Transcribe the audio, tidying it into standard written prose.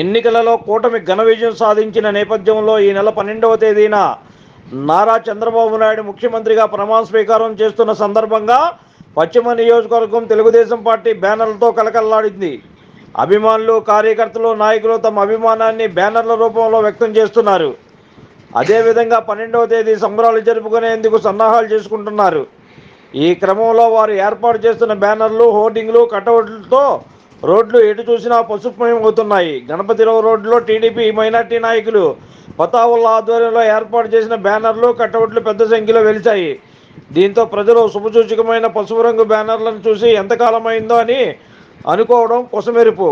ఎన్నికలలో కూటమి ఘన విజయం సాధించిన నేపథ్యంలో ఈ నెల 12వ తేదీన నారా చంద్రబాబు నాయుడు ముఖ్యమంత్రిగా ప్రమాణ స్వీకారం చేస్తున్న సందర్భంగా పశ్చిమ నియోజకవర్గం తెలుగుదేశం పార్టీ బ్యానర్లతో కలకల్లాడింది. అభిమానులు, కార్యకర్తలు, నాయకులు తమ అభిమానాన్ని బ్యానర్ల రూపంలో వ్యక్తం చేస్తున్నారు. అదేవిధంగా 12వ తేదీ సంబరాలు జరుపుకునేందుకు సన్నాహాలు చేసుకుంటున్నారు. ఈ క్రమంలో వారు ఏర్పాటు చేస్తున్న బ్యానర్లు, హోర్డింగ్లు, కటౌట్లతో రోడ్లు ఎటు చూసినా పసుపుమయం అవుతున్నాయి. గణపతిరావు రోడ్డులో టీడీపీ మైనార్టీ నాయకులు ఫతావుల్లా ఆధ్వర్యంలో ఏర్పాటు చేసిన బ్యానర్లు, కటౌట్లు పెద్ద సంఖ్యలో వెలిశాయి. దీంతో ప్రజలు శుభసూచకమైన పసుపు రంగు బ్యానర్లను చూసి ఎంతకాలమైందో అని అనుకోవడం కొసమెరుపు.